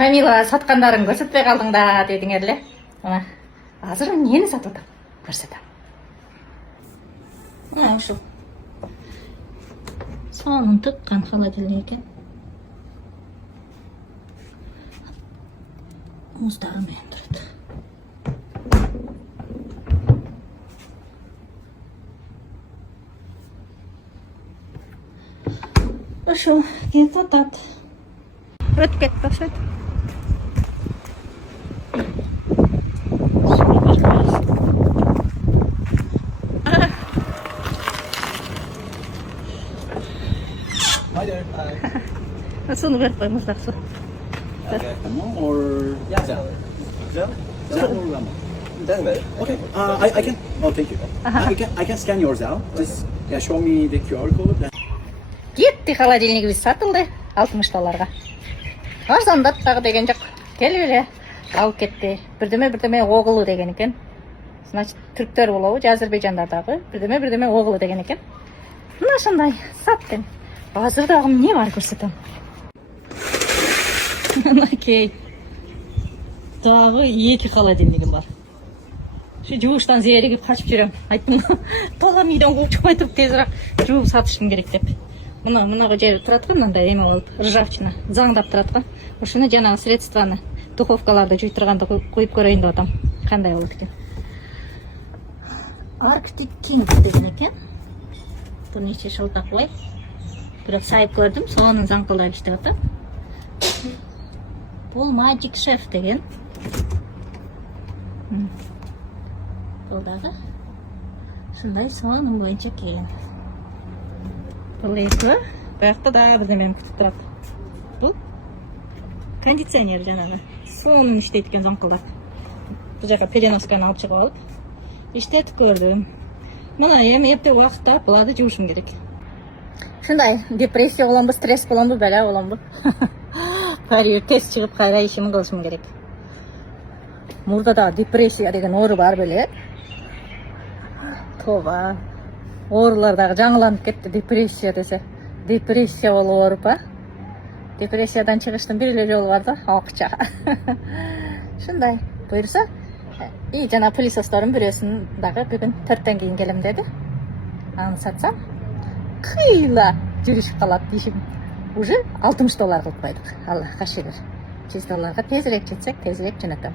Камила саткандарын көрсөтпөй калдың да дедиңер эле. Мына азыр эмнени сатып атам? Көрсөтөм. Мына ушул. Сонун тыккан холодильник экен. Муздары менен турат. Ошо, кетип атат. Өтүп кетти окшойт. Hi there. Суну берип коюңуз дагы. Lemon or Zell? Zell or lemon? Doesn't matter. Okay. I can. Oh, thank you. I can scan your Zell. Just show me the QR code. Кетти холодильнигибиз сатылды $60. Арзандап дагы деген жок. Келип эле алып кетти. Бирдеме огулу деген экен. Значит, түрктөр болобу, Азербайжандардагы бирдеме огулу деген экен. Мына ошондой саттым. Азыр дагы эмне бар көрсөтөм. Окей. Дагы 2 холодильнигим бар. Şu жууштан зеригип качып жүрөм. Айттым, тола миден кууп чыкпай туруп тезирээк жууп сатышым керек деп. Мынага жер турат го, мындай эме болуп, ржавчина, заңдап турат го. Ошону жанагы средстваны духовкаларда жуй турганда коюп көрөйүн деп атам. Кандай болот экен? Arctic King деген экен. Бул нече шылтак бай. Бирок сайып көрдүм, сонун заңкылдап иштеп атат. Бул Magic Chef деген. Бул дагы ушундай сонун боюнча келген. Бул эки, биякта дагы бирдеме күтүп турат. Бул кондиционер жанагы. Сонун иштейт экен заңкылдап. Бул жака переносканы алып чыгып алып иштетип көрдүм. Мына эми эртең убакытта буларды жуушум керек. Ушундай депрессия боломбу, стресс боломбу, бала боломбу. Баары тест чыгып кайра ишин кылышым керек. Мурдада депрессия деген оору бар беле. Тоба. Оорулар дагы жаңыланып кетти, депрессия десе. Депрессия болуп ооруп, Депрессиядан чыгыштын бир эле жолу бар да, акча. Ушундай. Буйрса, жана пылесостордун бирөөсүн дагы бүгүн 4төн кийин келем деди. Аны сатсам, кыйла жүрүшүп калат дешим. Уже $60 кылып койдук. Аллахка шүгүр. $100 тезирээк жетсек, тезирээк жөнөтөм.